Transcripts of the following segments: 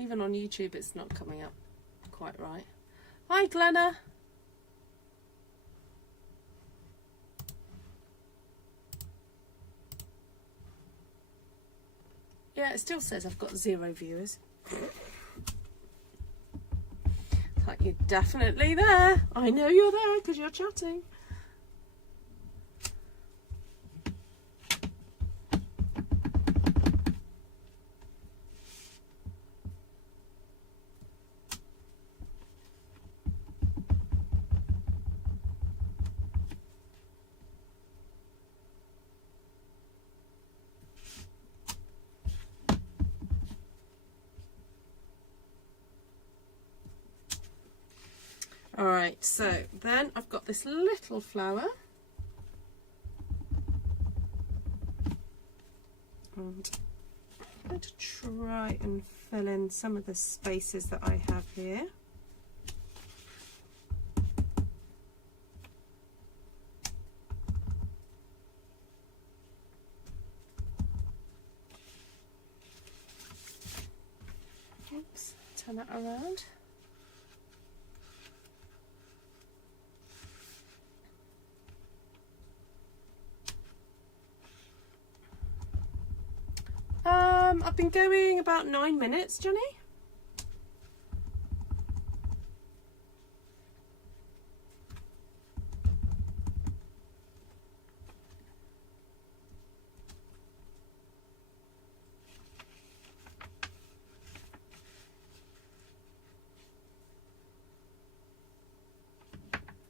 Even on YouTube it's not coming up quite right. Hi Glenna. Yeah, it still says I've got 0 viewers. Like, you're definitely there. I know you're there because you're chatting. Alright, so then I've got this little flower. And I'm going to try and fill in some of the spaces that I have here. Oops, turn that around. I've been going about 9 minutes, Jenny.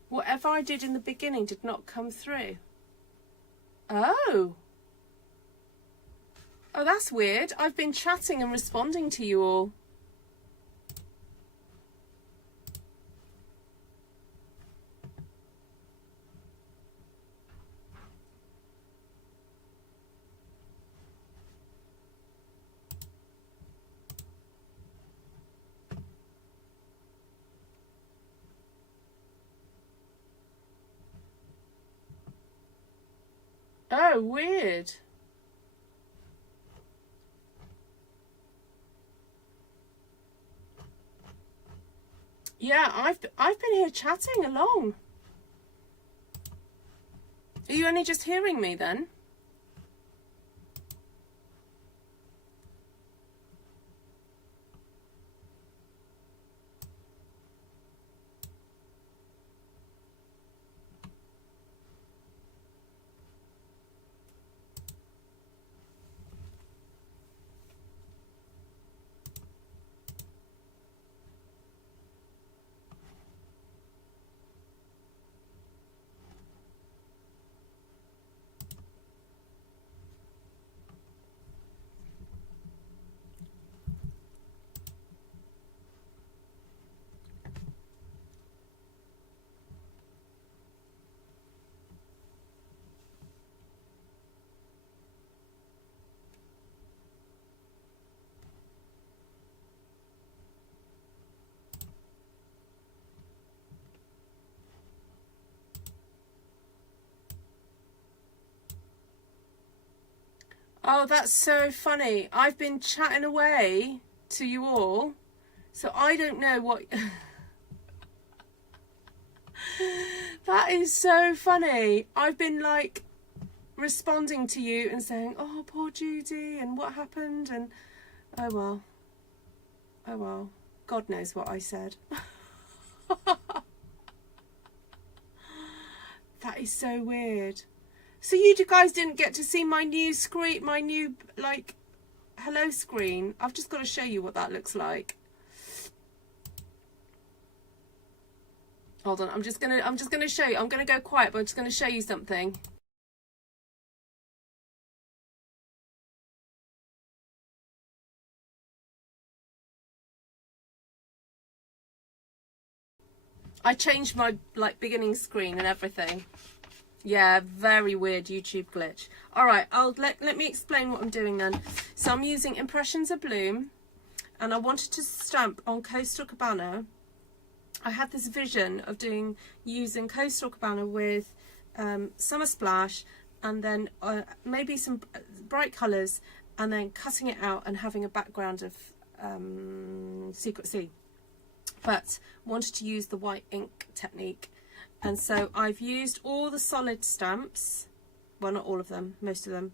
Whatever I did in the beginning did not come through. Oh. Oh, that's weird. I've been chatting and responding to you all. Oh, weird. Yeah, I've been here chatting along. Are you only just hearing me then? Oh, that's so funny. I've been chatting away to you all, so I don't know what... That is so funny. I've been like responding to you and saying, oh, poor Judy, and what happened, and oh well, God knows what I said. That is so weird. So you guys didn't get to see my new screen, my new like hello screen. I've just got to show you what that looks like. Hold on, I'm just gonna show you. I'm gonna go quiet, but I'm just gonna show you something. I changed my like beginning screen and everything. Yeah, very weird YouTube glitch. All right, let me explain what I'm doing then. So I'm using Impressions Abloom, and I wanted to stamp on Coastal Cabana. I had this vision of using Coastal Cabana with Summer Splash, and then maybe some bright colours, and then cutting it out and having a background of Secret Sea, but wanted to use the white ink technique, and so I've used all the solid stamps, well not all of them, most of them,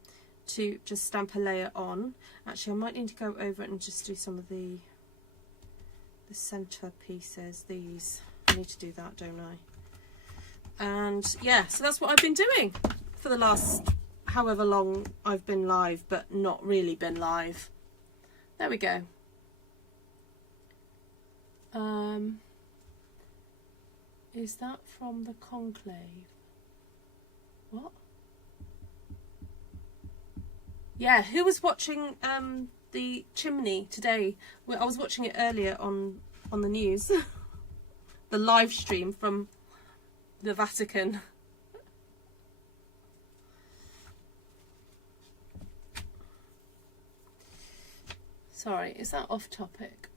to just stamp a layer on. Actually I might need to go over it and just do some of the centre pieces. These, I need to do that, don't I? And yeah, so that's what I've been doing for the last however long I've been live, but not really been live. There we go. Is that from the conclave? What? Yeah, who was watching the chimney today? Well, I was watching it earlier on the news. The live stream from the Vatican. Sorry, is that off topic?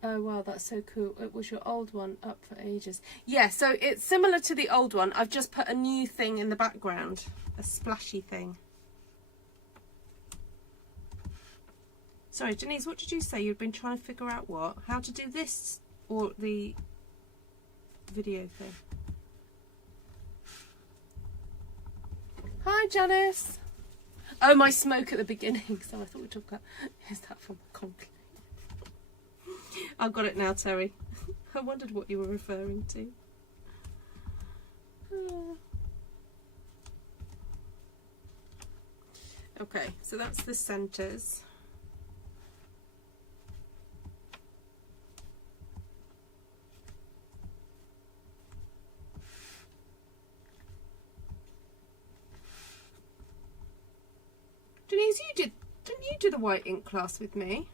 Oh wow, that's so cool. It was your old one up for ages. Yeah, so it's similar to the old one. I've just put a new thing in the background, a splashy thing. Sorry, Denise, what did you say? You'd been trying to figure out what? How to do this or the video thing? Hi, Janice. Oh, my smoke at the beginning. So I thought we talked about, is that from the conclave? I've got it now, Terry. I wondered what you were referring to. Okay, so that's the centres. Denise, didn't you do the white ink class with me?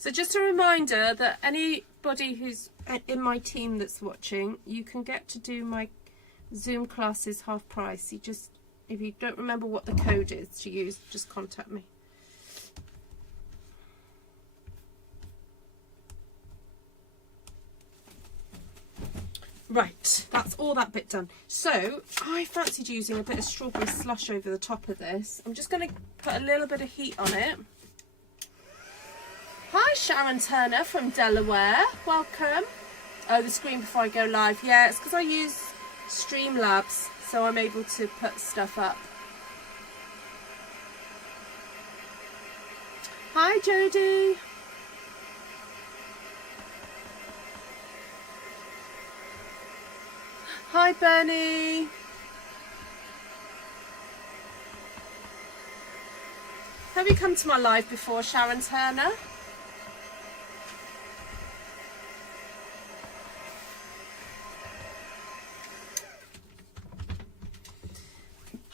So just a reminder that anybody who's in my team that's watching, you can get to do my Zoom classes half price. You just, if you don't remember what the code is to use, just contact me. Right, that's all that bit done. So I fancied using a bit of strawberry slush over the top of this. I'm just going to put a little bit of heat on it. Hi Sharon Turner from Delaware, welcome. Oh, the screen before I go live. Yeah, it's because I use Streamlabs, so I'm able to put stuff up. Hi Jodie. Hi Bernie. Have you come to my live before, Sharon Turner?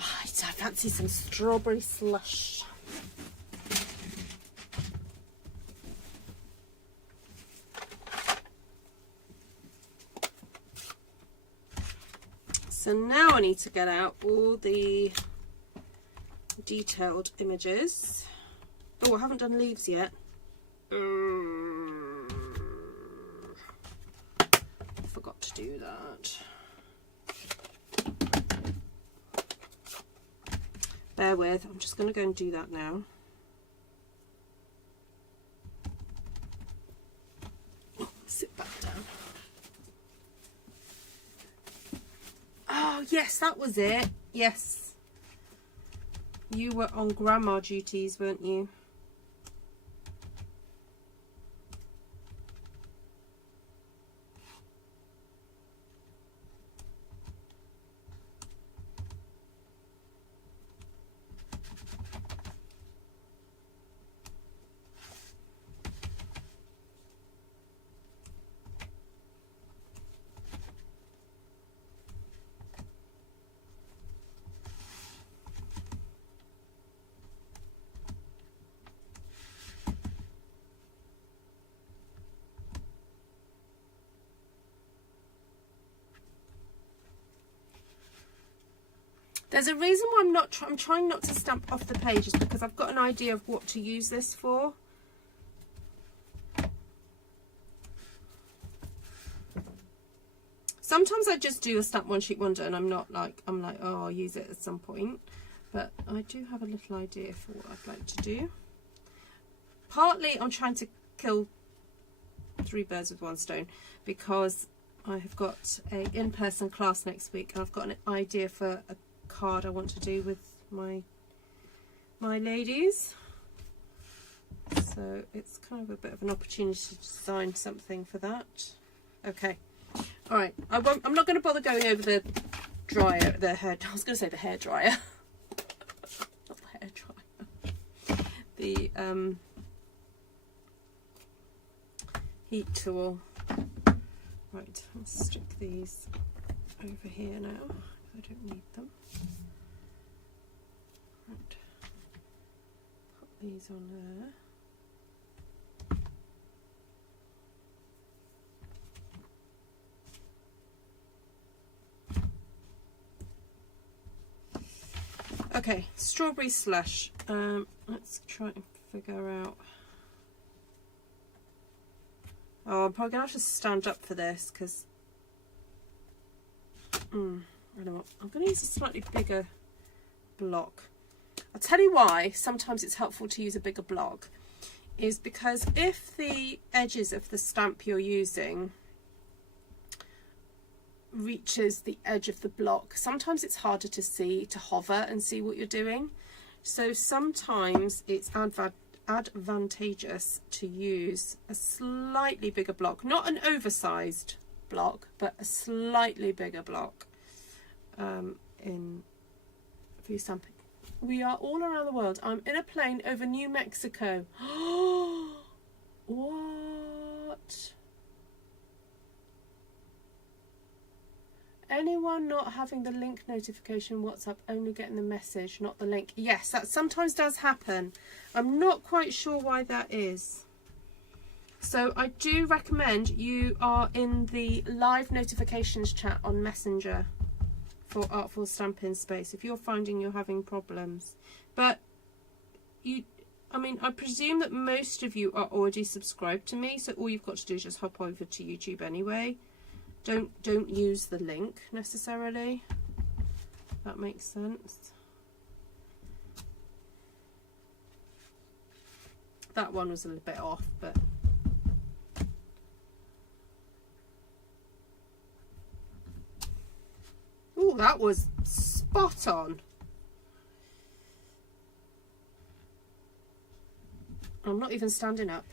Right, I fancy some strawberry slush. So now I need to get out all the detailed images. Oh, I haven't done leaves yet. Forgot to do that. Bear with, I'm just going to go and do that now. Oh, sit back down. Oh, yes, that was it. Yes. You were on grandma duties, weren't you? There's a reason why I'm trying not to stamp off the pages, because I've got an idea of what to use this for. So Sometimes I just do a stamp one sheet wonder and I'm like, oh, I'll use it at some point. But I do have a little idea for what I'd like to do. Partly I'm trying to kill 3 birds with 1 stone because I have got a in-person class next week and I've got an idea for a card I want to do with my ladies. So it's kind of a bit of an opportunity to design something for that. Okay. All right. I'm not going to bother going over the dryer, I was going to say the hair dryer. Not the hair dryer. The heat tool. Right, let's stick these over here now. I don't need them. Right. Put these on there. Okay, strawberry slush. Let's try and figure out. Oh, I'm probably gonna have to stand up for this because I don't know. I'm gonna use a slightly bigger block. I'll tell you why. Sometimes it's helpful to use a bigger block, is because if the edges of the stamp you're using reaches the edge of the block, sometimes it's harder to see, to hover and see what you're doing. So sometimes it's advantageous to use a slightly bigger block, not an oversized block, but a slightly bigger block for your stamping. We are all around the world. I'm in a plane over New Mexico. What? Anyone not having the link notification WhatsApp, only getting the message, not the link? Yes, that sometimes does happen. I'm not quite sure why that is. So I do recommend you are in the live notifications chat on Messenger for Artful Stampin Space if you're finding you're having problems. But I mean, I presume that most of you are already subscribed to me, so all you've got to do is just hop over to YouTube anyway. Don't use the link necessarily. That makes sense. That one was a little bit off, but ooh, that was spot on. I'm not even standing up.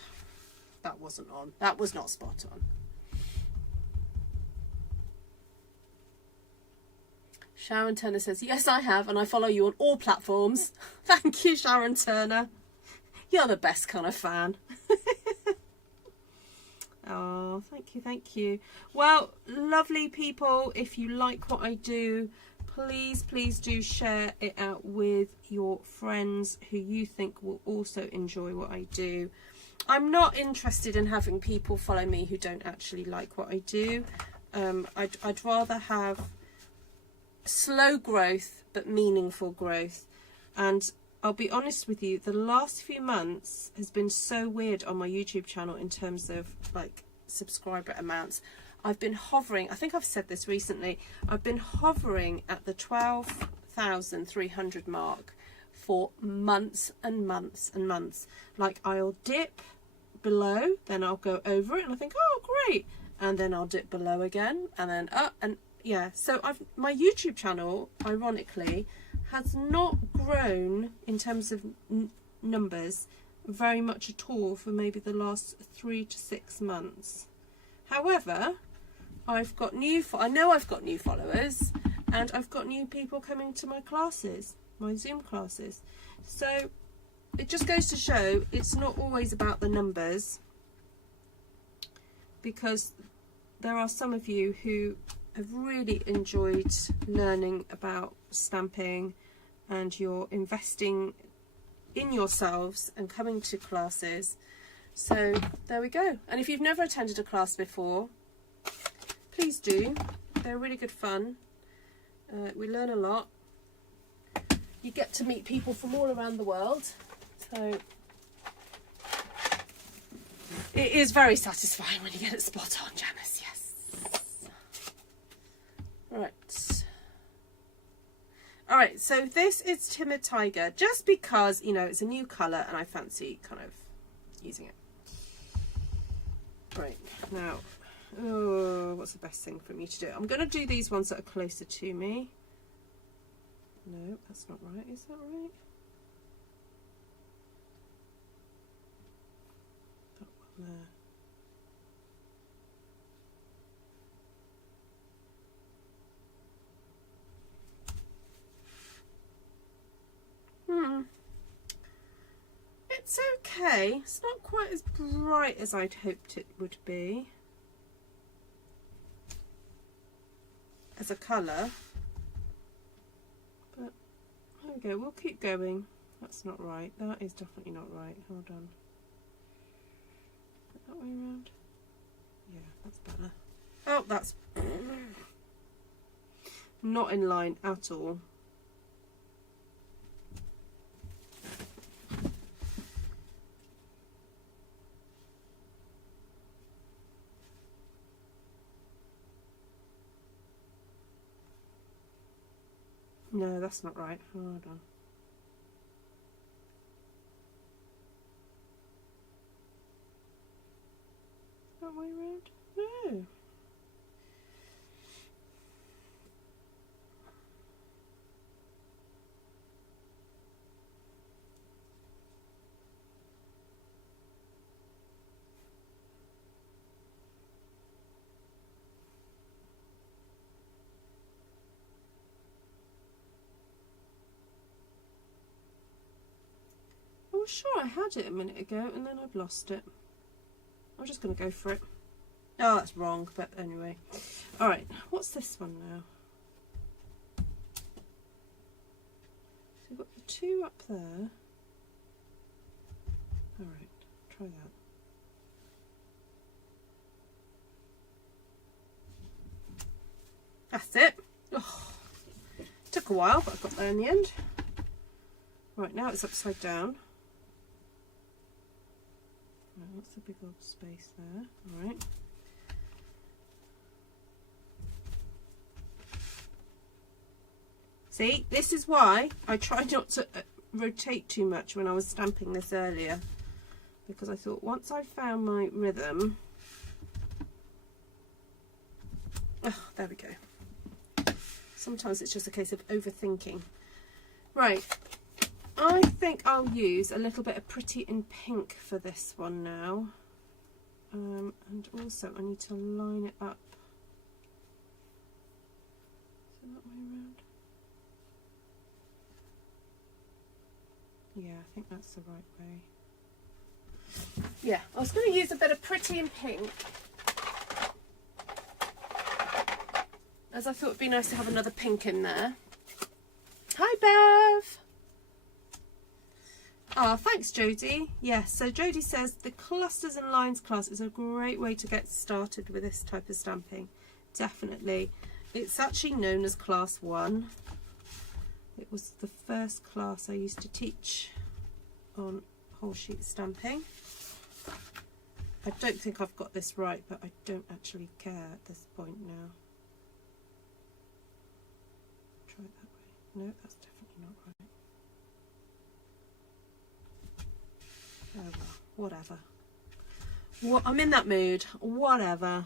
That wasn't on. That was not spot on. Sharon Turner says, yes, I have, and I follow you on all platforms. Thank you, Sharon Turner. You're the best kind of fan. Oh, thank you, thank you. Well, lovely people, if you like what I do, please, please do share it out with your friends who you think will also enjoy what I do. I'm not interested in having people follow me who don't actually like what I do. I'd rather have slow growth but meaningful growth. And I'll be honest with you, the last few months has been so weird on my YouTube channel in terms of like subscriber amounts. I've been hovering, I think I've said this recently, I've been hovering at the 12,300 mark for months and months and months. Like I'll dip below, then I'll go over it and I think, oh great, and then I'll dip below again and then up, and yeah, so my YouTube channel, ironically, has not grown in terms of numbers very much at all for maybe the last 3 to 6 months. However, I've got I know I've got new followers, and I've got new people coming to my classes, my Zoom classes. So it just goes to show it's not always about the numbers, because there are some of you who have really enjoyed learning about stamping and you're investing in yourselves and coming to classes. So there we go. And if you've never attended a class before, please do. They're really good fun. We learn a lot. You get to meet people from all around the world. So it is very satisfying when you get it spot on, Janice, yes. Right. Alright, so this is Timid Tiger, just because, you know, it's a new colour and I fancy kind of using it. Right, now, oh, what's the best thing for me to do? I'm going to do these ones that are closer to me. No, that's not right. Is that right? That one there. It's okay. It's not quite as bright as I'd hoped it would be as a colour. But there we go. We'll keep going. That's not right. That is definitely not right. Hold on. Put that way around. Yeah, that's better. Oh, that's not in line at all. No, that's not right. Hold on. That way around? No. I was sure I had it a minute ago and then I've lost it. I'm just going to go for it. Oh, that's wrong, but anyway. Alright, what's this one now? So we've got the two up there. Alright, try that. That's it. Oh, took a while, but I got there in the end. Right, now it's upside down. Right, what's the big old space there? Alright. See, this is why I tried not to rotate too much when I was stamping this earlier, because I thought once I found my rhythm, oh, there we go. Sometimes it's just a case of overthinking. Right, I think I'll use a little bit of Pretty in Pink for this one now, and also I need to line it up. Is it that way around? Yeah, I think that's the right way. Yeah, I was going to use a bit of Pretty in Pink, as I thought it'd be nice to have another pink in there. Hi Bev! Ah, thanks Jodie. Yes, so Jodie says the clusters and lines class is a great way to get started with this type of stamping. Definitely. It's actually known as class 1. It was the first class I used to teach on whole sheet stamping. I don't think I've got this right, but I don't actually care at this point now. Try it that way. No, that's definitely not right. Oh well, whatever. What, I'm in that mood. Whatever.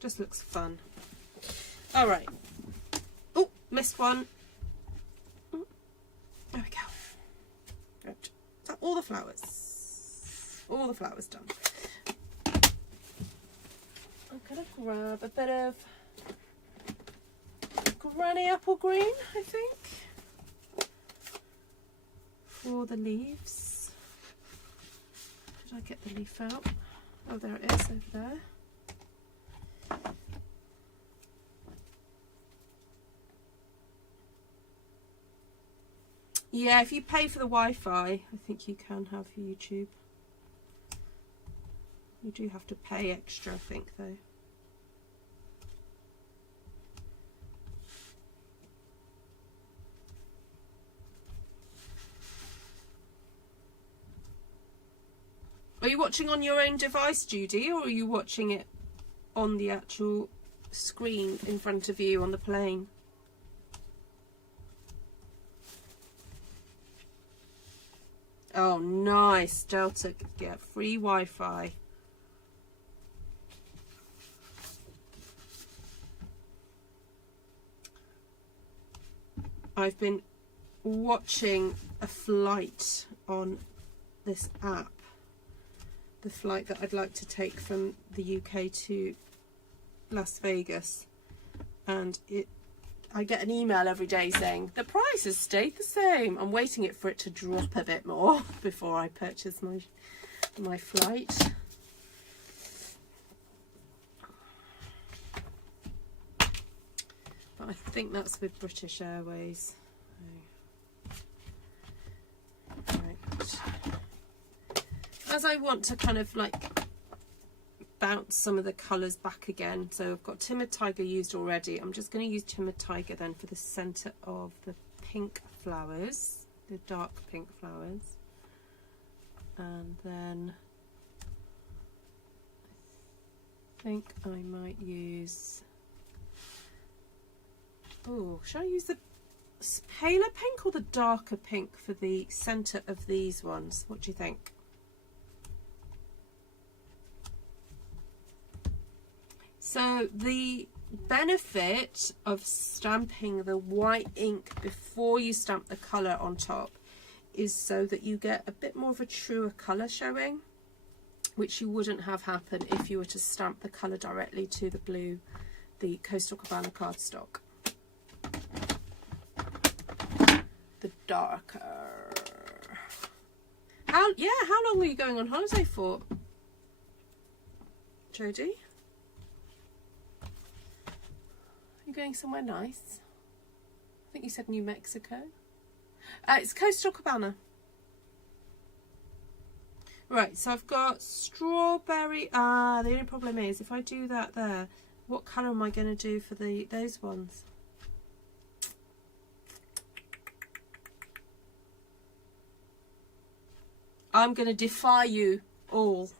Just looks fun. All right. Oh, missed one. There we go. Right. Is that all the flowers? All the flowers done. I'm gonna grab a bit of Granny Apple Green, I think, for the leaves. Did I get the leaf out? Oh, there it is over there. Yeah, if you pay for the Wi-Fi, I think you can have YouTube. You do have to pay extra, I think, though. Are you watching on your own device, Judy, or are you watching it on the actual screen in front of you on the plane. Oh, nice. Delta, get free Wi-Fi. I've been watching a flight on this app, the flight that I'd like to take from the UK to Las Vegas, and I get an email every day saying the price has stayed the same. I'm waiting for it to drop a bit more before I purchase my flight. But I think that's with British Airways. Right. As I want to kind of like bounce some of the colours back again, so I've got Timid Tiger used already. I'm just going to use Timid Tiger then for the centre of the pink flowers, the dark pink flowers, and then I think I might use, oh, should I use the paler pink or the darker pink for the centre of these ones? What do you think? So the benefit of stamping the white ink before you stamp the colour on top is so that you get a bit more of a truer colour showing, which you wouldn't have happen if you were to stamp the colour directly to the blue, the Coastal Cabana cardstock. The darker. How long were you going on holiday for, Jodie? You going somewhere nice? I think you said New Mexico. It's Coastal Cabana. Right, so I've got strawberry. The only problem is if I do that there, what colour am I going to do for those ones? I'm going to defy you all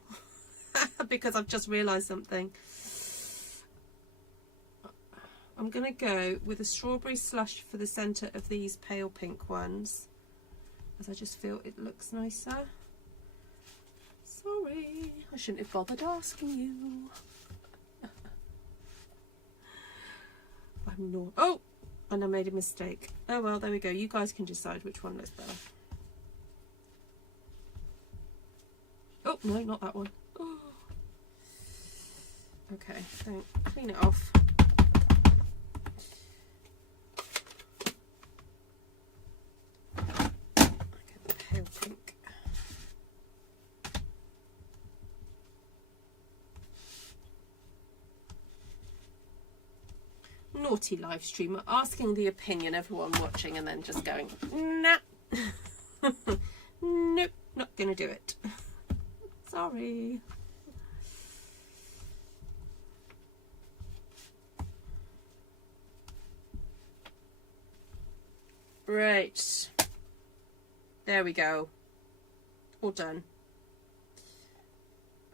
because I've just realised something. I'm going to go with a strawberry slush for the centre of these pale pink ones, as I just feel it looks nicer. Sorry, I shouldn't have bothered asking you. I'm not. Oh, and I made a mistake. Oh well, there we go. You guys can decide which one looks better. Oh, no, not that one. Oh. Okay, so clean it off. Pale pink. Naughty live streamer, asking the opinion of everyone watching and then just going, nah. Nope, not gonna do it. Sorry. Right. There we go. All done.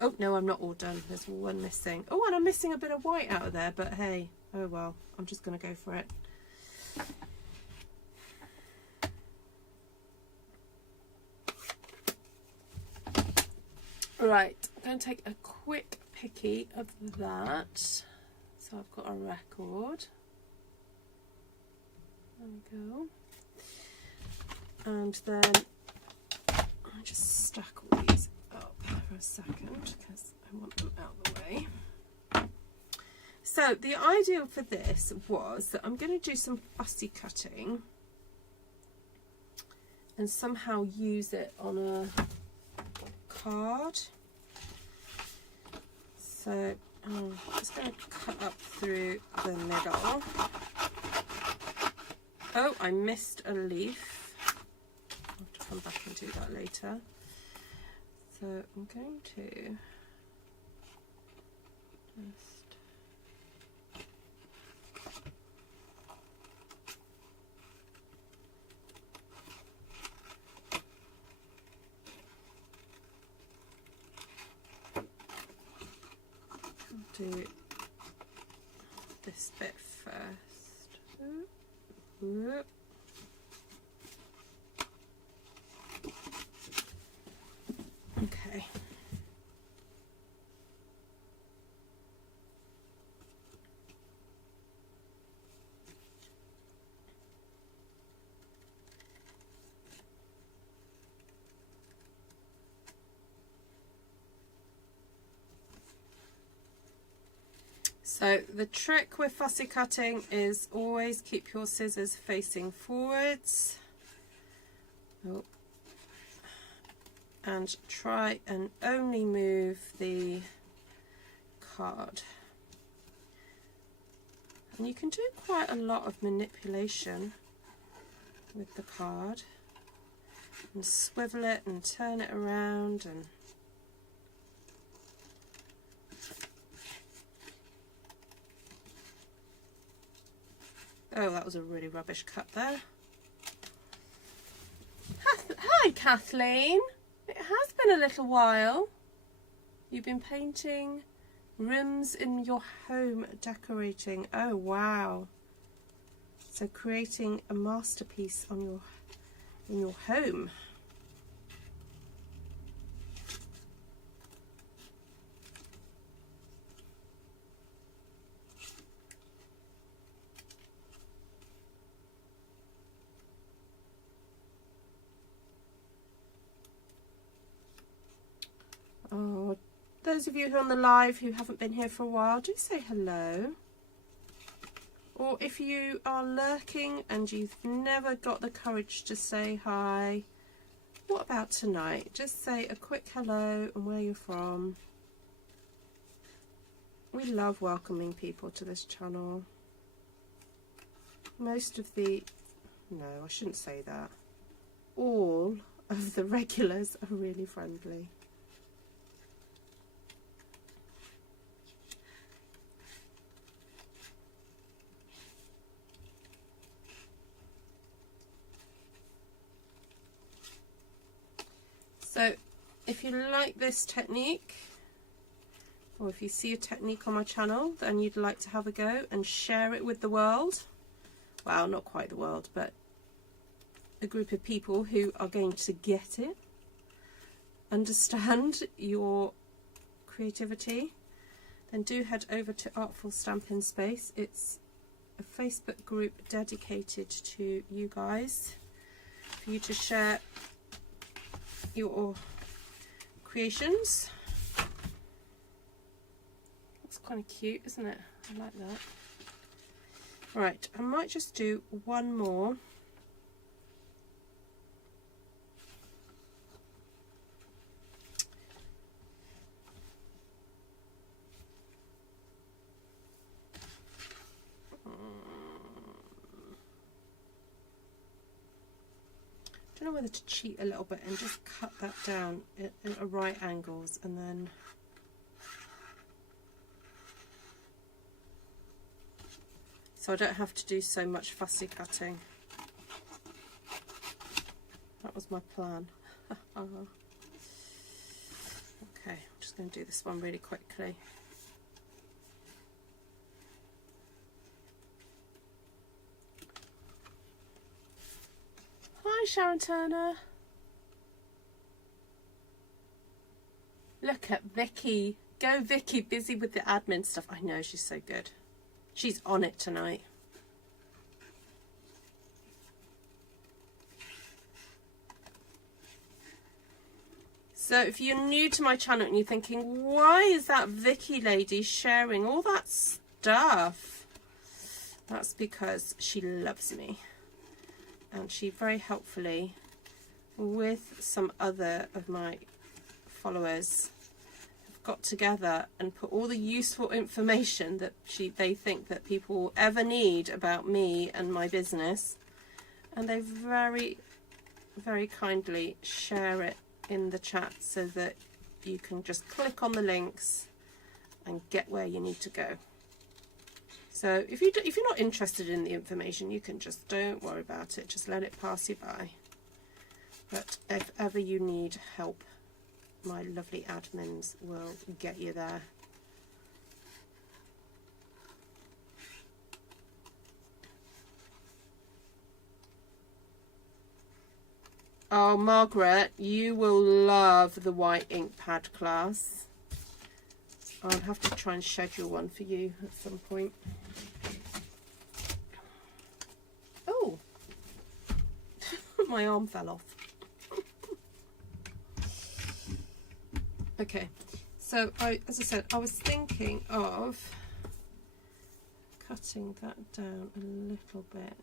Oh, no, I'm not all done. There's one missing. Oh, and I'm missing a bit of white out of there, but hey, oh well. I'm just going to go for it. Right, I'm going to take a quick picky of that. So I've got a record. There we go. And then I just stack all these up for a second because I want them out of the way. So the idea for this was that I'm going to do some fussy cutting and somehow use it on a card. So I'm just going to cut up through the middle. Oh, I missed a leaf. I'll have to come back and do that later. So I'm going to just do this bit first. Oop. Okay. So the trick with fussy cutting is always keep your scissors facing forwards. Oh. And try and only move the card. And you can do quite a lot of manipulation with the card and swivel it and turn it around and oh, that was a really rubbish cut there. Hi, Kathleen. It has been a little while. You've been painting rooms in your home, decorating. Oh, wow. So creating a masterpiece on in your home. Oh, those of you who are on the live who haven't been here for a while, do say hello. Or if you are lurking and you've never got the courage to say hi, what about tonight? Just say a quick hello and where you're from. We love welcoming people to this channel. Most of the, no, I shouldn't say that. All of the regulars are really friendly. So if you like this technique, or if you see a technique on my channel then you'd like to have a go and share it with the world, well, not quite the world, but a group of people who are going to get it, understand your creativity, then do head over to Artful Stampin Space. It's a Facebook group dedicated to you guys, for you to share your creations. That's kind of cute, isn't it? I like that. Right, I might just do one more. I don't know whether to cheat a little bit and just cut that down at right angles, and then so I don't have to do so much fussy cutting. That was my plan. Okay, I'm just going to do this one really quickly. Hi Sharon Turner. Look at Vicky. Go Vicky, busy with the admin stuff. I know, she's so good. She's on it tonight. So if you're new to my channel and you're thinking, why is that Vicky lady sharing all that stuff? That's because she loves me. And she very helpfully, with some other of my followers, have got together and put all the useful information that they think that people will ever need about me and my business, and they very, very kindly share it in the chat so that you can just click on the links and get where you need to go. So if you're not interested in the information, you can just don't worry about it. Just let it pass you by. But if ever you need help, my lovely admins will get you there. Oh, Margaret, you will love the white ink pad class. I'll have to try and schedule one for you at some point. Oh, my arm fell off. Okay, so as I said, I was thinking of cutting that down a little bit.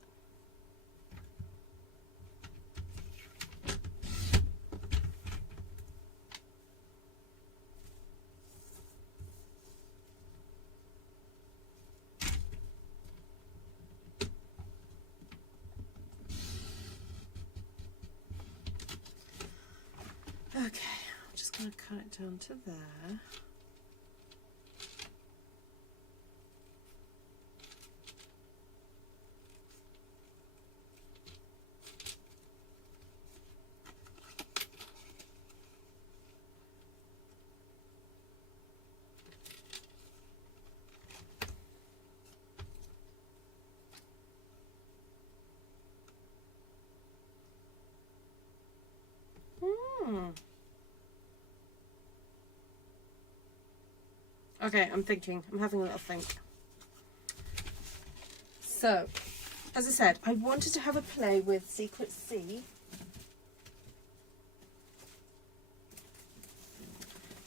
Okay, I'm just going to cut it down to there. Okay, I'm having a little think. So, as I said, I wanted to have a play with Secret C.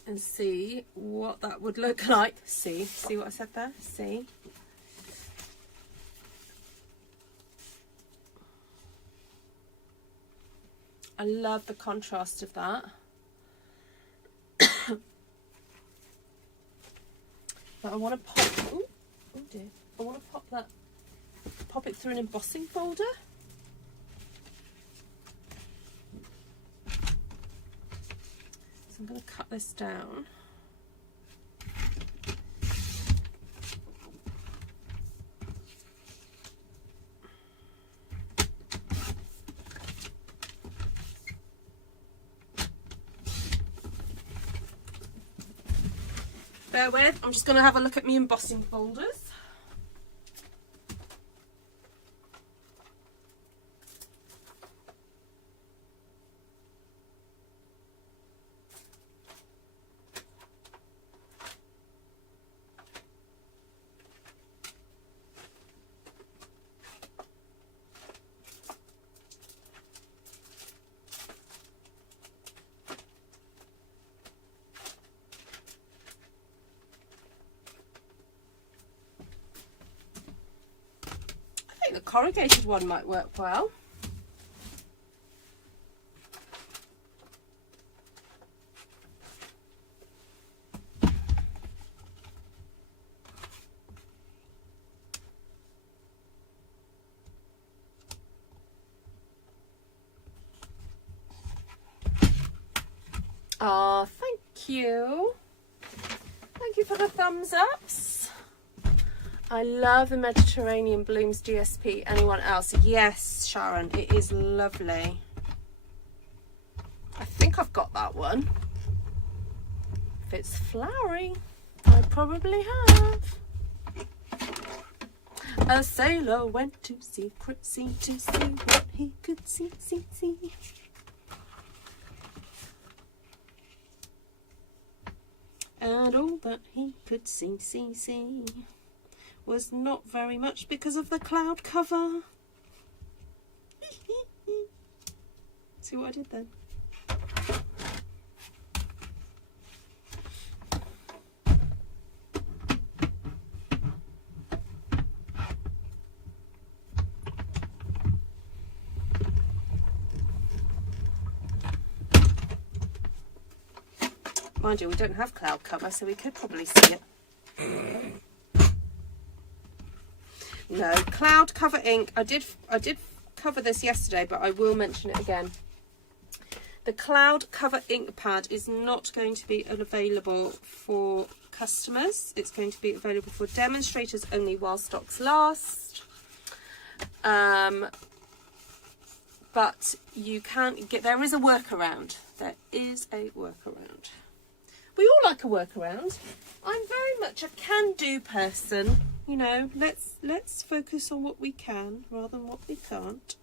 And see what that would look like. See what I said there? See. I love the contrast of that. But I want to pop, oh dear, I want to pop it through an embossing folder. So I'm going to cut this down. Bear with, I'm just going to have a look at my embossing folders. The corrugated one might work well. Oh, thank you. Thank you for the thumbs ups. I love the Mediterranean Blooms GSP. Anyone else? Yes, Sharon, it is lovely. I think I've got that one. If it's flowery, I probably have. A sailor went to secret sea to see what he could see. And all that he could see was not very much because of the cloud cover. See what I did then? Mind you, we don't have cloud cover, so we could probably see it. No, cloud cover ink. I did cover this yesterday, but I will mention it again. The cloud cover ink pad is not going to be available for customers. It's going to be available for demonstrators only while stocks last. But you can get, there is a workaround. There is a workaround. We all like a workaround. I'm very much a can-do person. You know, let's focus on what we can rather than what we can't.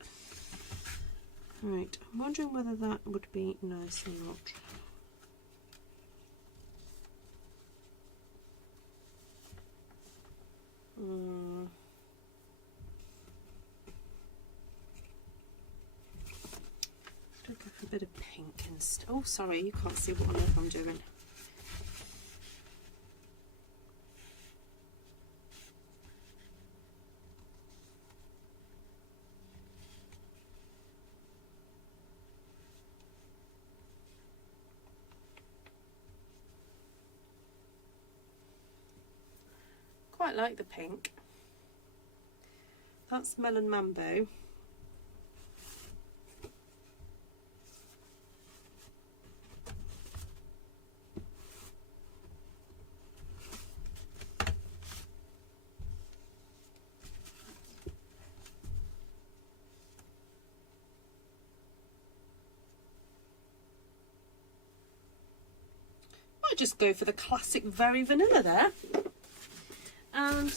Right, I'm wondering whether that would be nice or not. Go for a bit of pink instead. Oh, sorry, you can't see what on earth I'm doing. Quite like the pink. That's Melon Mambo. I'll just go for the classic very vanilla there. And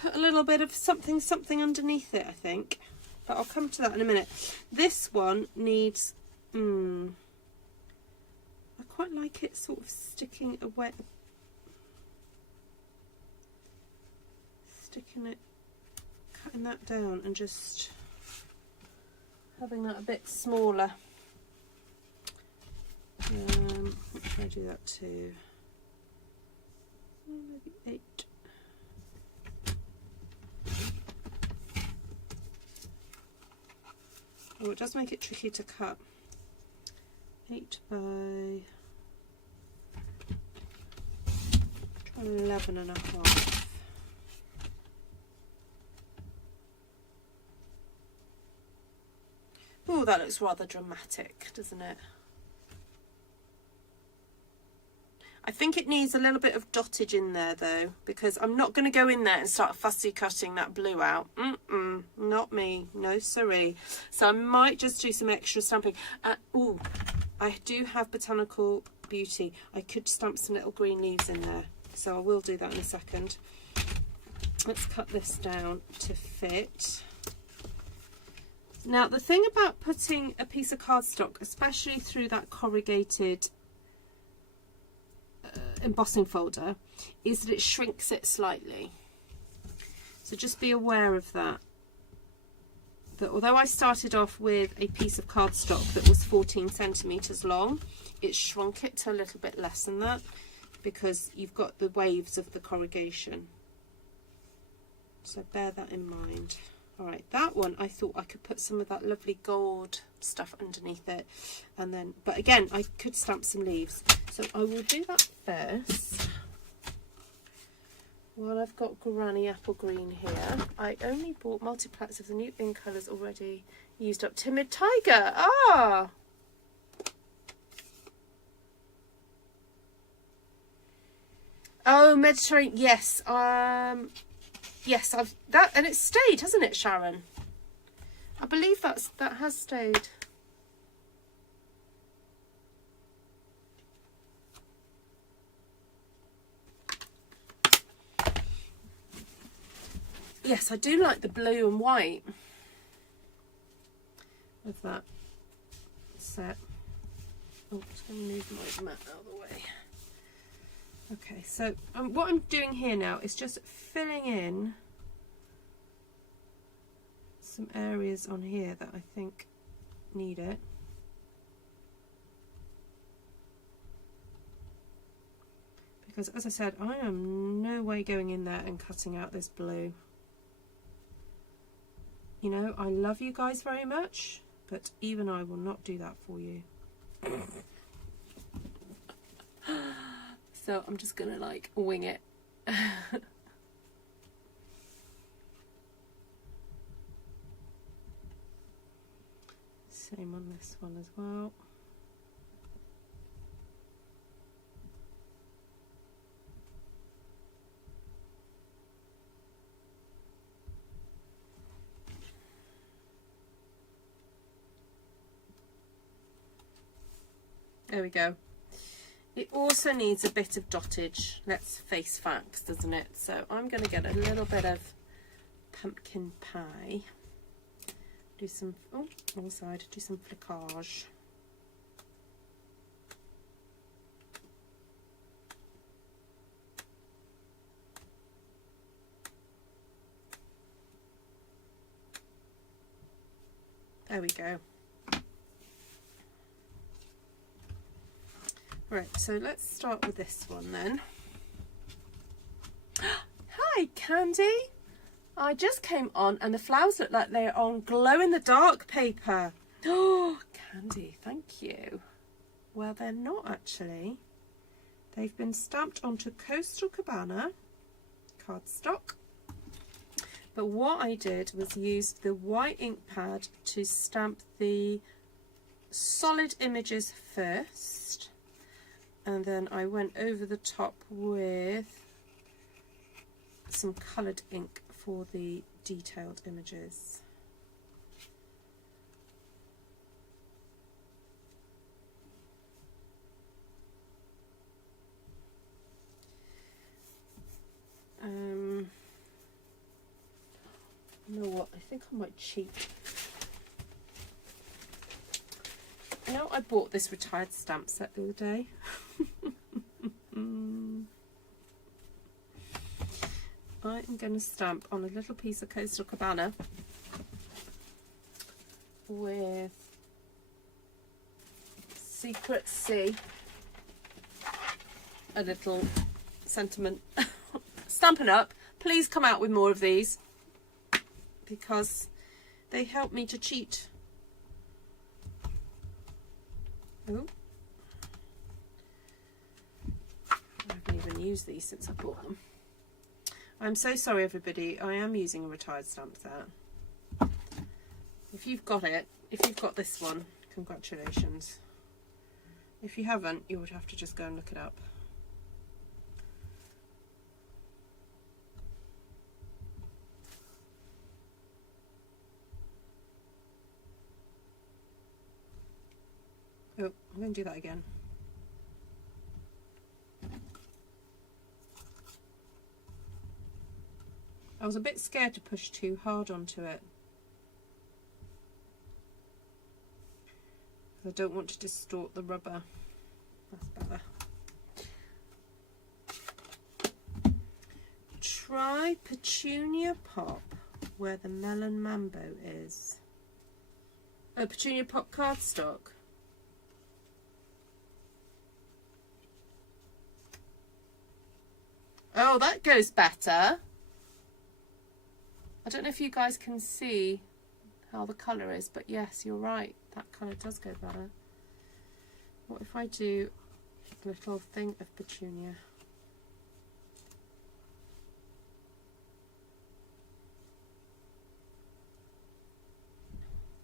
put a little bit of something underneath it, I think, but I'll come to that in a minute. This one needs I quite like it sort of sticking away, cutting that down and just having that a bit smaller. What should I do that to? Maybe 8. Oh, it does make it tricky to cut. 8 by 11.5. Oh, that looks rather dramatic, doesn't it? I think it needs a little bit of dottage in there though, because I'm not going to go in there and start fussy cutting that blue out. Not me, no siree. So I might just do some extra stamping. Oh, I do have Botanical Beauty. I could stamp some little green leaves in there, so I will do that in a second. Let's cut this down to fit. Now the thing about putting a piece of cardstock, especially through that corrugated embossing folder, is that it shrinks it slightly. So just be aware of that. That although I started off with a piece of cardstock that was 14 centimeters long, it shrunk it to a little bit less than that because you've got the waves of the corrugation. So bear that in mind. All right, that one I thought I could put some of that lovely gold stuff underneath it, and then, but again, I could stamp some leaves. So I will do that first. While I've got Granny Apple Green here, I only bought multipacks of the new ink colours already used up. Timid Tiger, ah! Oh, Mediterranean, yes. Yes, I've that, and it's stayed, hasn't it, Sharon? I believe that has stayed. Yes, I do like the blue and white of that set. Oh, just going to move my mat out of the way. Okay, so what I'm doing here now is just filling in some areas on here that I think need it. Because as I said, I am no way going in there and cutting out this blue. You know, I love you guys very much, but even I will not do that for you. So I'm just gonna like wing it. Same on this one as well. There we go. It also needs a bit of dottage, let's face facts, doesn't it? So I'm going to get a little bit of pumpkin pie do some, oh, wrong side, do some flickage. There we go. Right, so let's start with this one then. Hi, Candy. I just came on and the flowers look like they're on glow-in-the-dark paper. Oh, Candy, thank you. Well, they're not actually. They've been stamped onto Coastal Cabana cardstock. But what I did was use the white ink pad to stamp the solid images first. And then I went over the top with some coloured ink for the detailed images. You know what? I think I might cheat. You know, I bought this retired stamp set the other day. I am going to stamp on a little piece of Coastal Cabana with Secret C, a little sentiment. Stampin' Up, please come out with more of these because they help me to cheat. Oh, I haven't even used these since I bought them. I'm so sorry everybody, I am using a retired stamp set. If you've got it, if you've got this one, congratulations. If you haven't, you would have to just go and look it up. Oh, I'm going to do that again. I was a bit scared to push too hard onto it. I don't want to distort the rubber. That's better. Try Petunia Pop where the Melon Mambo is. Oh, Petunia Pop cardstock. Oh, that goes better. I don't know if you guys can see how the colour is, but yes, you're right. That colour does go better. What if I do a little thing of Petunia?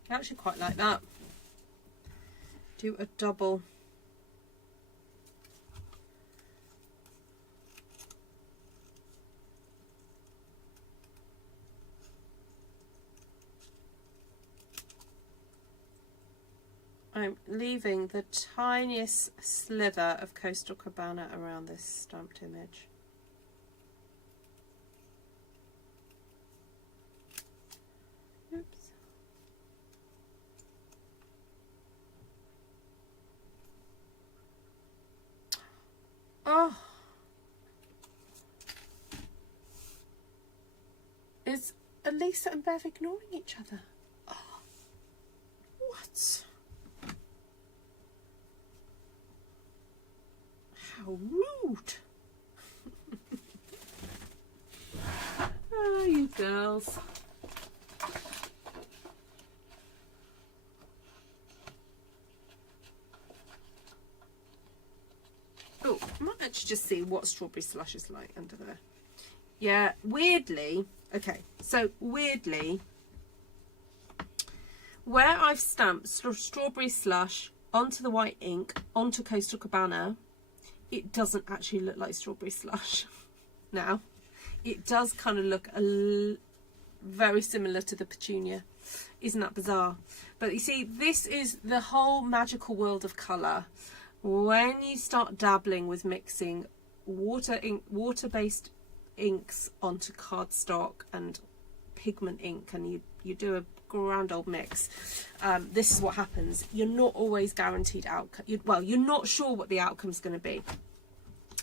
I actually quite like that. Do a double. I'm leaving the tiniest slither of Coastal Cabana around this stamped image. Oops. Oh. Is Elisa and Bev ignoring each other? Oh. What? How rude. Oh, you girls. Oh, I might actually just see what Strawberry Slush is like under there. Yeah, weirdly, okay, so weirdly, where I've stamped Strawberry Slush onto the white ink, onto Coastal Cabana, it doesn't actually look like Strawberry Slush now. It does kind of look very similar to the Petunia. Isn't that bizarre? But you see, this is the whole magical world of colour. When you start dabbling with mixing water-based inks onto cardstock and pigment ink and you do a grand old mix, this is what happens. You're not always guaranteed outcome. Well, you're not sure what the outcome's going to be.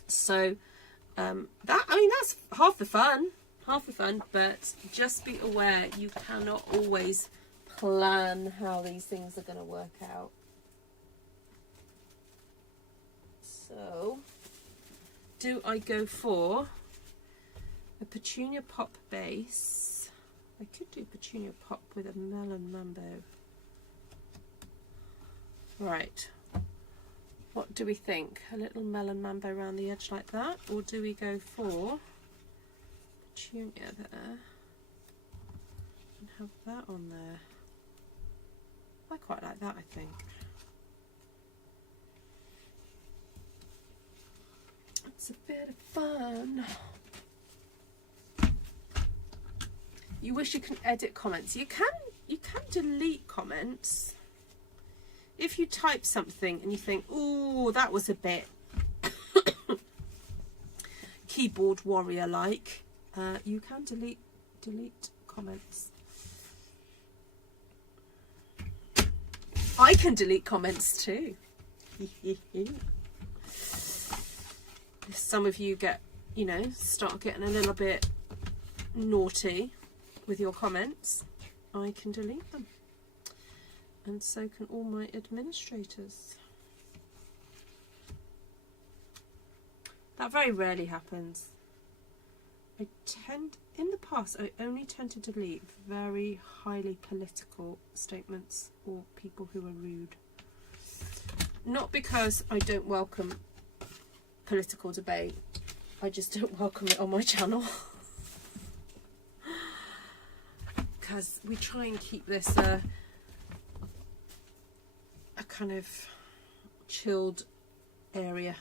So that's half the fun, but just be aware you cannot always plan how these things are going to work out. So, do I go for a Petunia Pop base? I could do Petunia Pop with a Melon Mambo. Right. What do we think? A little Melon Mambo around the edge like that? Or do we go for Petunia there and have that on there? I quite like that, I think. It's a bit of fun. You wish you can edit comments. You can delete comments. If you type something and you think, oh, that was a bit keyboard warrior like, you can delete comments. I can delete comments too. If some of you get, you know, start getting a little bit naughty with your comments, I can delete them. And so can all my administrators. That very rarely happens. In the past, I only tend to delete very highly political statements or people who are rude. Not because I don't welcome political debate, I just don't welcome it on my channel. Because we try and keep this a kind of chilled area.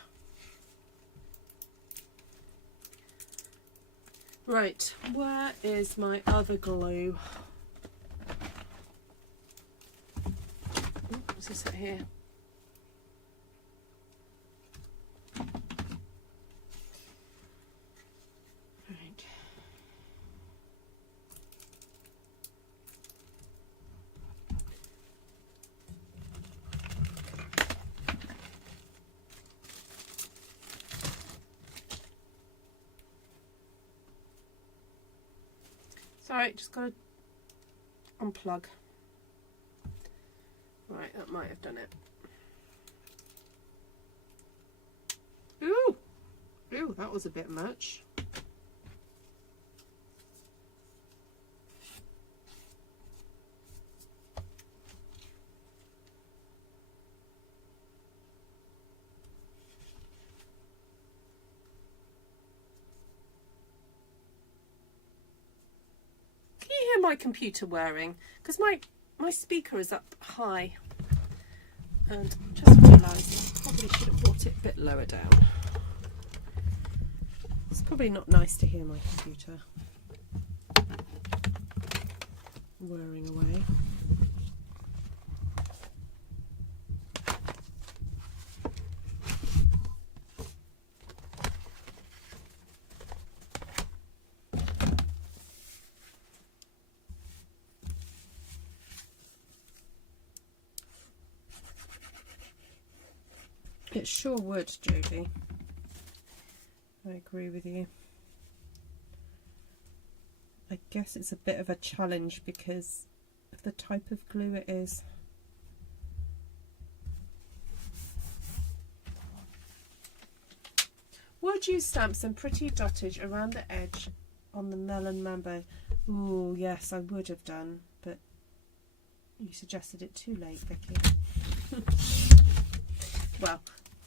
Right, where is my other glue? What's this at here? Right. Sorry, just got to unplug. Right, that might have done it. Ooh! Ooh, that was a bit much. My computer whirring because my speaker is up high, and just realised I probably should have brought it a bit lower down. It's probably not nice to hear my computer whirring away. It sure would, Jodie. I agree with you. I guess it's a bit of a challenge because of the type of glue it is. Would you stamp some pretty dottage around the edge on the Melon Mambo? Ooh, yes, I would have done, but you suggested it too late, Vicky. Well,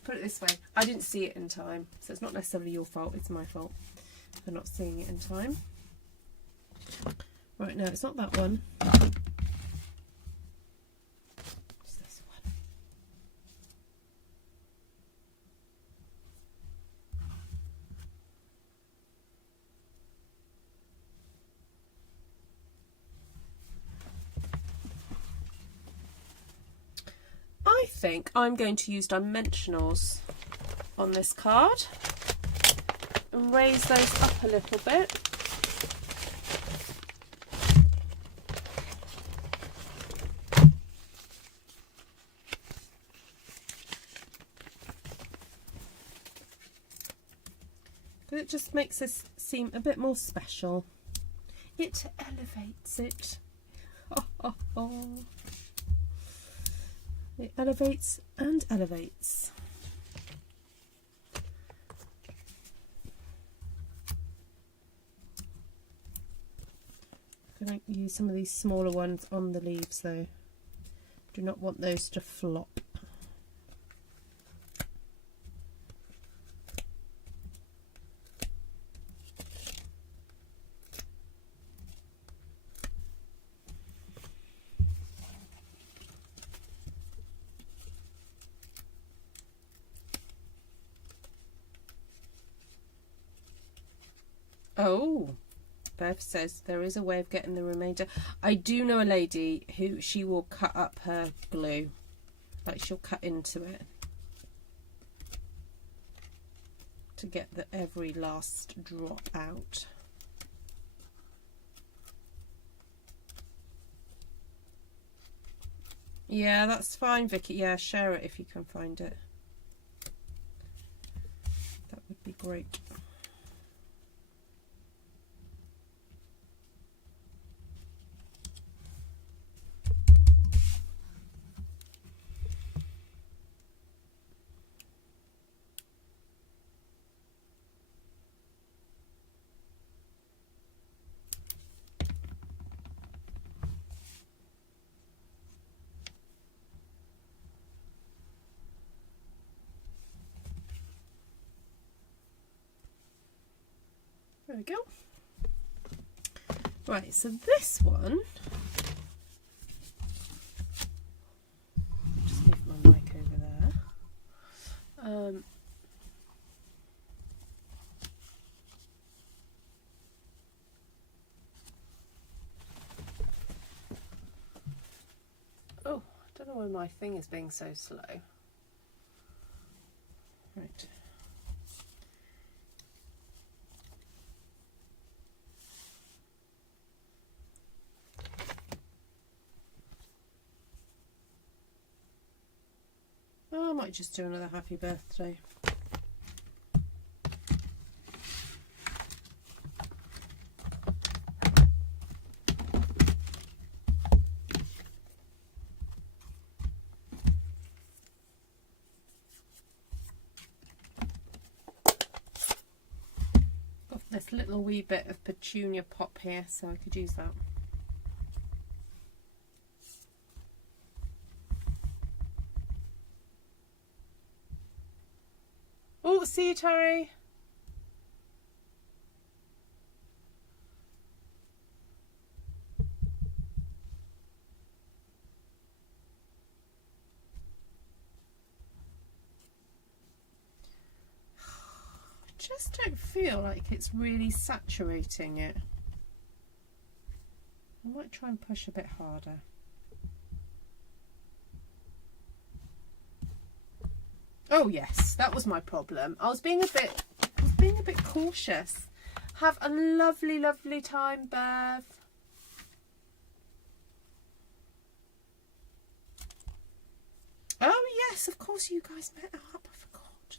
put it this way, I didn't see it in time, so it's not necessarily your fault, it's my fault for not seeing it in time. Right, no, it's not that one. It's this one. I think I'm going to use dimensionals on this card and raise those up a little bit. It just makes this seem a bit more special. It elevates it. It elevates and elevates. I'm going to use some of these smaller ones on the leaves though. Do not want those to flop. Oh, Bev says there is a way of getting the remainder. I do know a lady who she will cut up her glue, like she'll cut into it to get the every last drop out. Yeah, that's fine, Vicky. Yeah, share it if you can find it. That would be great. There we go. Right, so this one, just move my mic over there. Oh, I don't know why my thing is being so slow. Right. Oh, I might just do another happy birthday. Got this little wee bit of petunia pop here, so I could use that. Oh, see you, Terry. I just don't feel like it's really saturating it. I might try and push a bit harder. Oh yes, that was my problem. I was being a bit cautious. Have a lovely, lovely time, Bev. Oh yes, of course you guys met up. I forgot.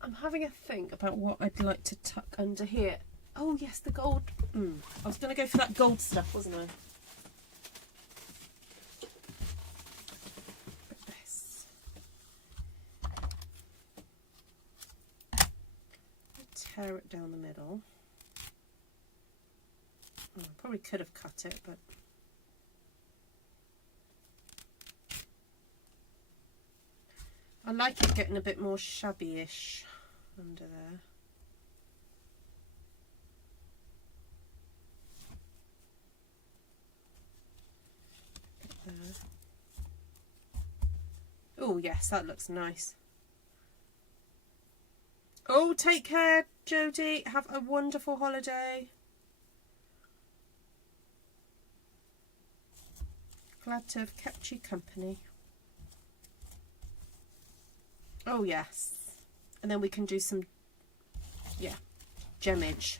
I'm having a think about what I'd like to tuck under here. Oh yes, the gold. I was going to go for that gold stuff, wasn't I? But this. Tear it down the middle. Oh, I probably could have cut it, but I like it getting a bit more shabby-ish under there. Oh, Oh yes, that looks nice. Oh, take care, Jodie. Have a wonderful holiday. Glad to have kept you company. Oh yes. And then we can do some, yeah, gemmage.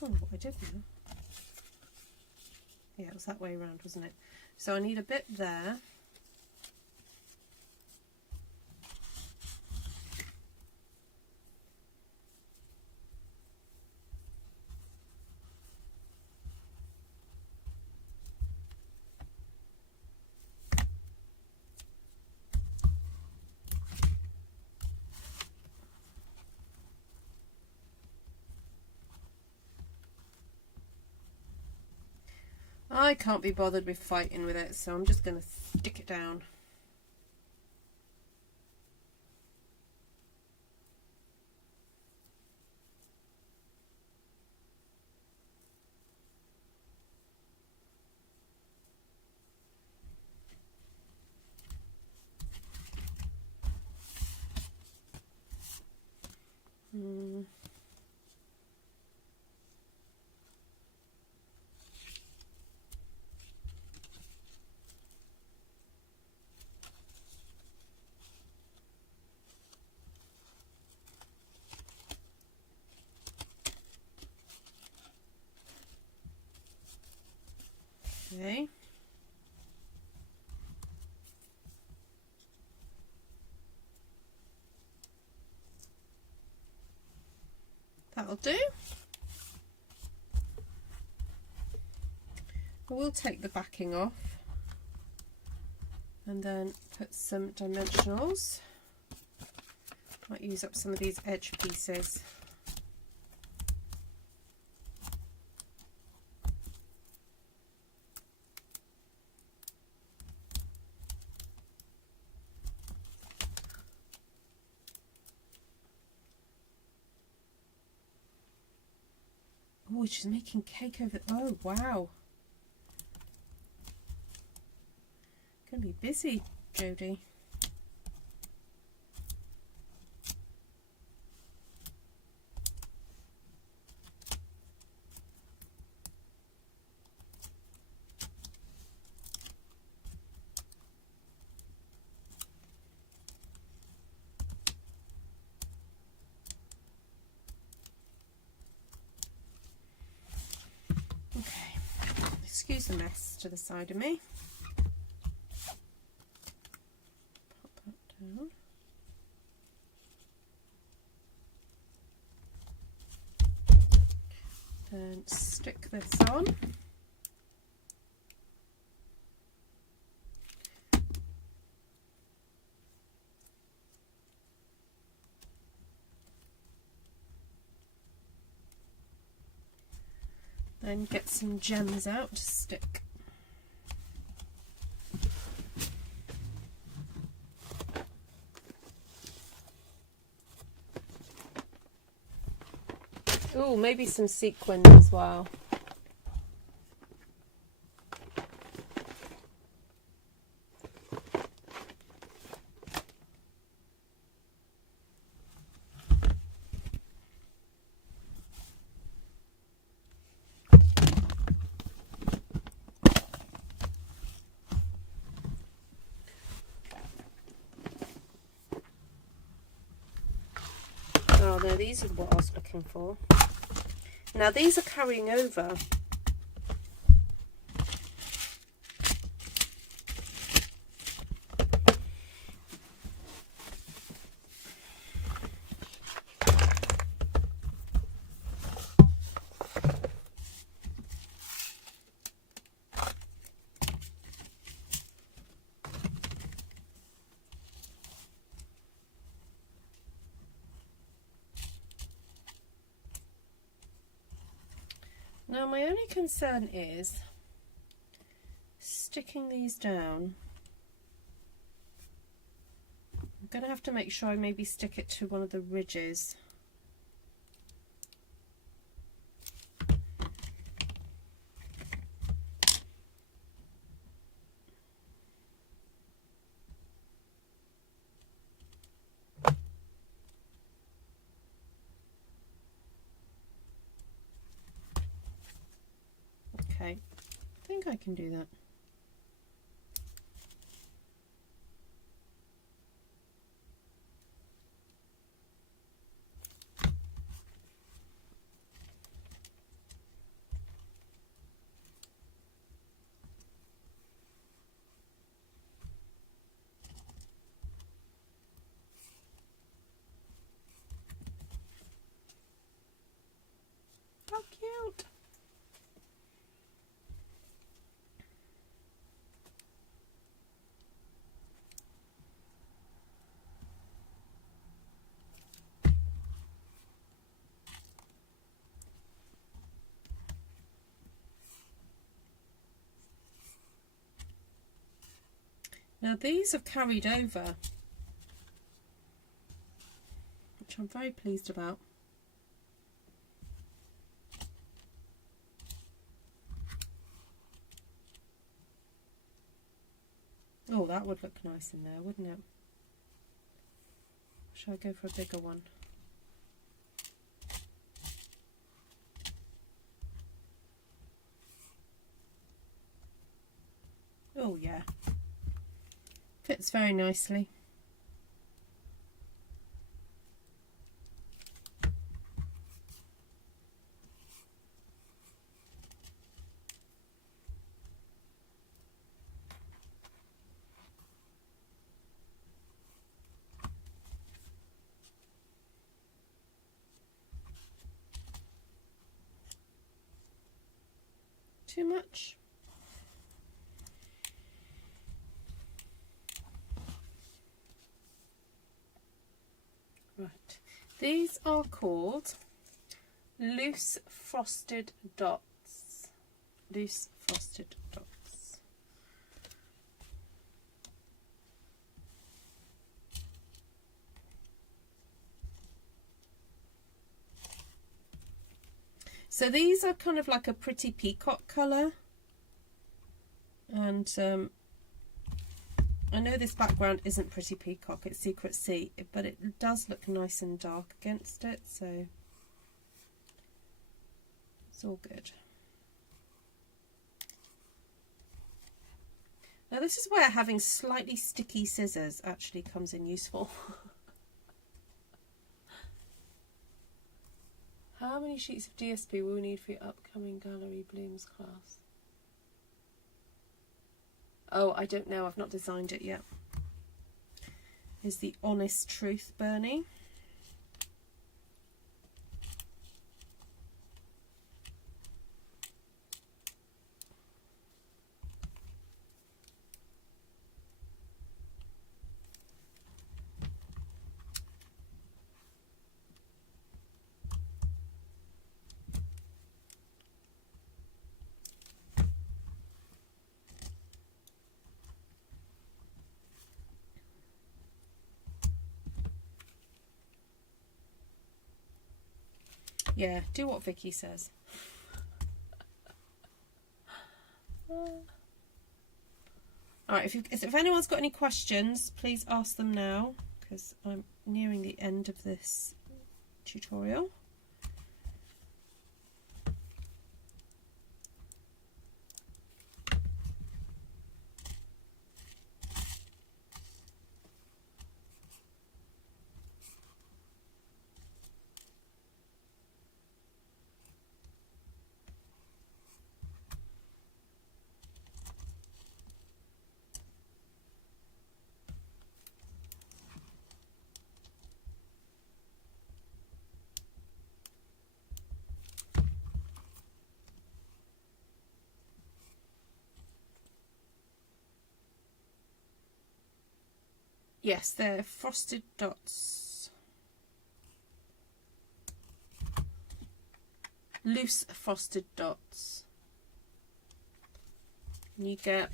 Oh, what I did now. Yeah, it was that way around, wasn't it? So I need a bit there. I can't be bothered with fighting with it, so I'm just going to stick it down. Okay. That'll do. We'll take the backing off and then put some dimensionals. Might use up some of these edge pieces. Oh, she's making cake over. Oh, wow. Gonna be busy, Jodie. Excuse the mess to the side of me. Pop that down. Then stick this on. Then get some gems out to stick. Oh, maybe some sequins as well. Oh no, these are what I was looking for. Now these are carrying over. Now my only concern is sticking these down. I'm going to have to make sure I maybe stick it to one of the ridges. Okay, I think I can do that. How cute! Now these have carried over, which I'm very pleased about. Oh, that would look nice in there, wouldn't it? Shall I go for a bigger one? Oh yeah, fits very nicely. Too much? Right, these are called loose frosted dots. Loose frosted dots. So these are kind of like a pretty peacock colour, and I know this background isn't pretty peacock, it's Secret Sea, but it does look nice and dark against it, so it's all good. Now this is where having slightly sticky scissors actually comes in useful. How many sheets of DSP will we need for your upcoming Gallery Blooms class? Oh, I don't know, I've not designed it yet. Is the honest truth, Bernie. Yeah, do what Vicky says. Alright, if anyone's got any questions, please ask them now, because I'm nearing the end of this tutorial. Yes, they're frosted dots. loose frosted dots. And you get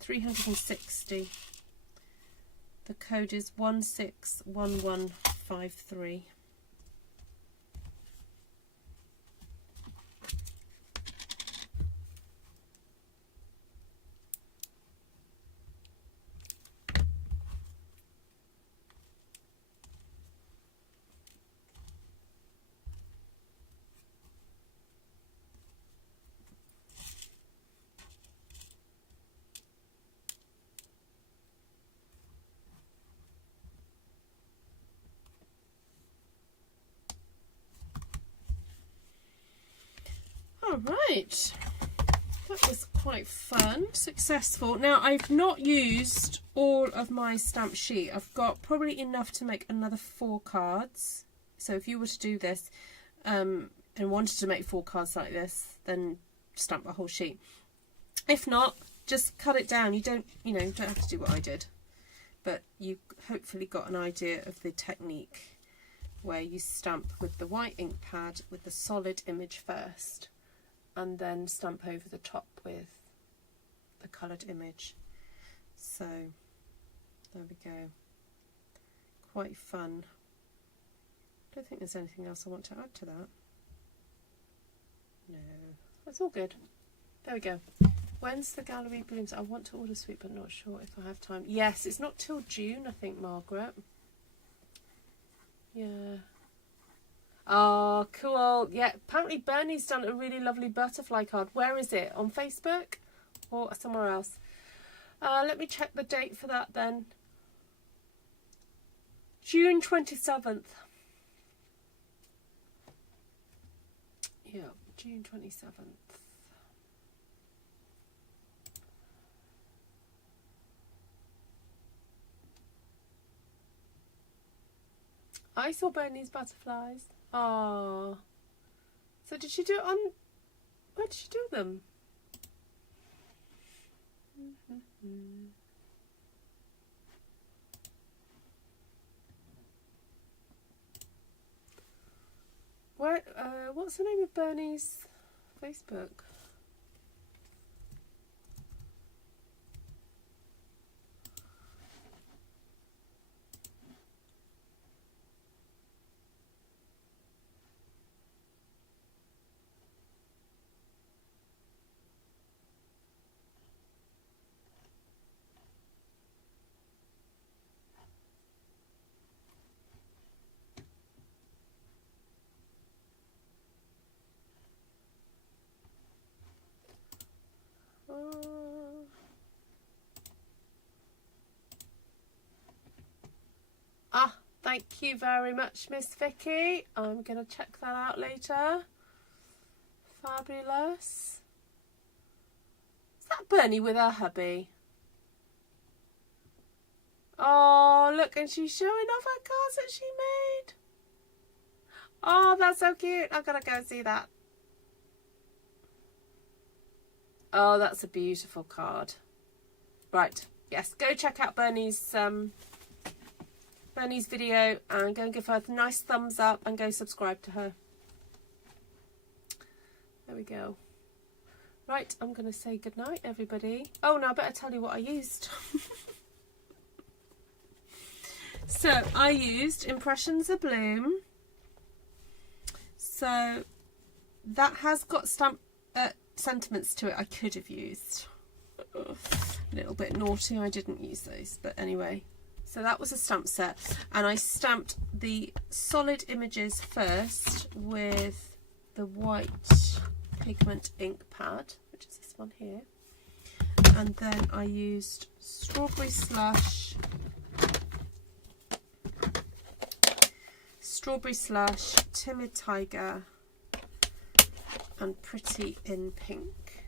360. The code is 161153. Alright, that was quite fun, successful. Now I've not used all of my stamp sheet. I've got probably enough to make another 4 cards. So if you were to do this and wanted to make 4 cards like this, then stamp the whole sheet. If not, just cut it down. You don't have to do what I did. But you hopefully got an idea of the technique where you stamp with the white ink pad with the solid image first, and then stamp over the top with the coloured image. So there we go. Quite fun. I don't think there's anything else I want to add to that. No, that's all good. There we go. When's the gallery blooms? I want to order sweet but not sure if I have time. Yes, it's not till June, I think, Margaret. Yeah. Oh, cool. Yeah, apparently Bernie's done a really lovely butterfly card. Where is it? On Facebook or somewhere else? Let me check the date for that then. June 27th. Yeah, June 27th. I saw Bernie's butterflies. Oh. So did she do it on... Where did she do them? Where? What's the name of Bernie's Facebook? Thank you very much, Miss Vicky. I'm going to check that out later. Fabulous. Is that Bernie with her hubby? Oh, look, and she's showing off her cards that she made. Oh, that's so cute. I've got to go see that. Oh, that's a beautiful card. Right, yes, go check out Bernie's video and go and give her a nice thumbs up and go subscribe to her. There we go. Right, I'm going to say goodnight, everybody. Oh, now I better tell you what I used. So, I used Impressions Abloom. So, that has got sentiments to it I could have used. A little bit naughty, I didn't use those, but anyway. So that was a stamp set, and I stamped the solid images first with the white Pigment Ink pad, which is this one here, and then I used Strawberry Slush, Timid Tiger, and Pretty in Pink,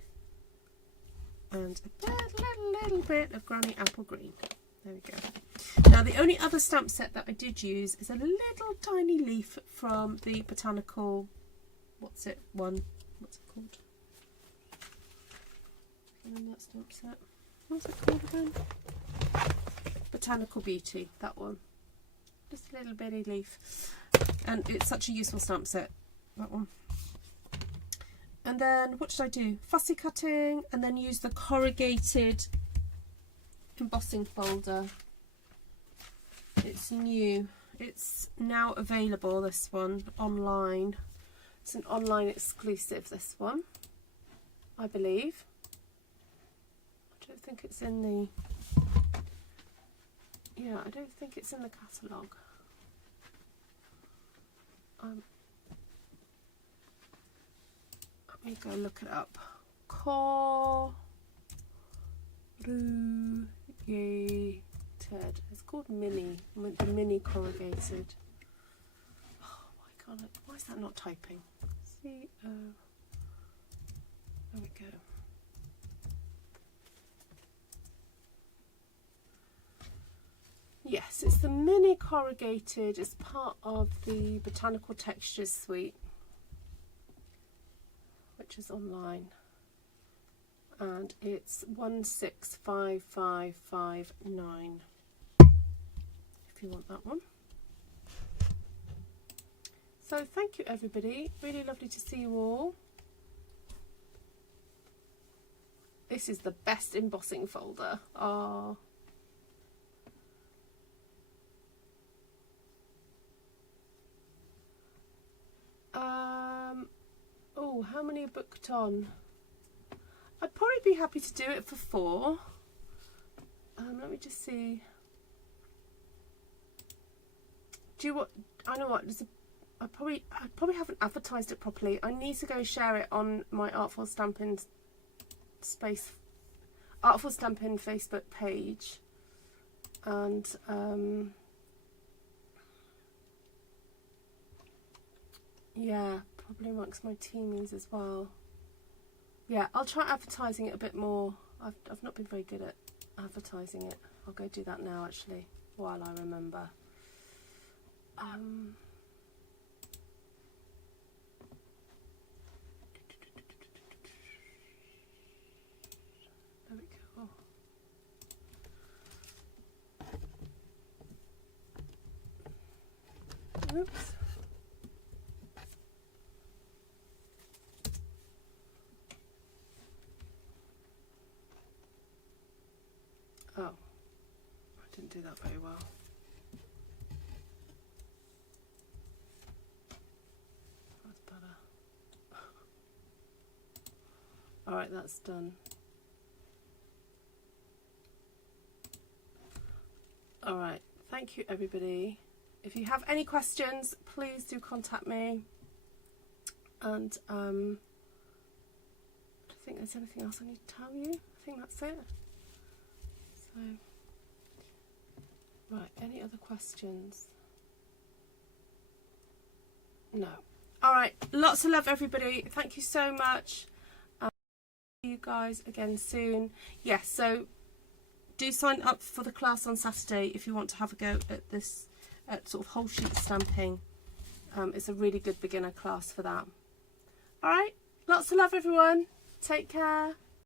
and a little bit of Granny Apple Green. There we go. Now the only other stamp set that I did use is a little tiny leaf from the botanical, what's it called? And that stamp set. What's it called again? Botanical Beauty, that one. Just a little bitty leaf. And it's such a useful stamp set, that one. And then what did I do? Fussy cutting, and then use the corrugated embossing folder. It's new. It's now available, this one, online. It's an online exclusive, this one, I believe. I don't think it's in the... Yeah, I don't think it's in the catalogue. Let me go look it up. CORRUGATED. It's called Mini. The Mini Corrugated. Oh, why is that not typing? C-O. There we go. Yes, it's the Mini Corrugated. It's part of the Botanical Textures suite, which is online, and it's 165559 if you want that one. So thank you everybody, really lovely to see you all. This is the best embossing folder. Oh, oh, how many are booked on? I'd probably be happy to do it for 4. Let me just see. Do you what? I know what. I probably haven't advertised it properly. I need to go share it on my Artful Stampin Facebook page, and yeah, probably amongst my teamies as well. Yeah, I'll try advertising it a bit more. I've not been very good at advertising it. I'll go do that now actually, while I remember. There we go. Oops. Oh, I didn't do that very well. That's better. Alright, that's done. Alright, thank you everybody. If you have any questions, please do contact me. And I don't think there's anything else I need to tell you. I think that's it. So, right, any other questions? No. Alright, lots of love everybody. Thank you so much. See you guys again soon. Yes, so do sign up for the class on Saturday if you want to have a go at this sort of whole sheet stamping. It's a really good beginner class for that. Alright, lots of love everyone. Take care.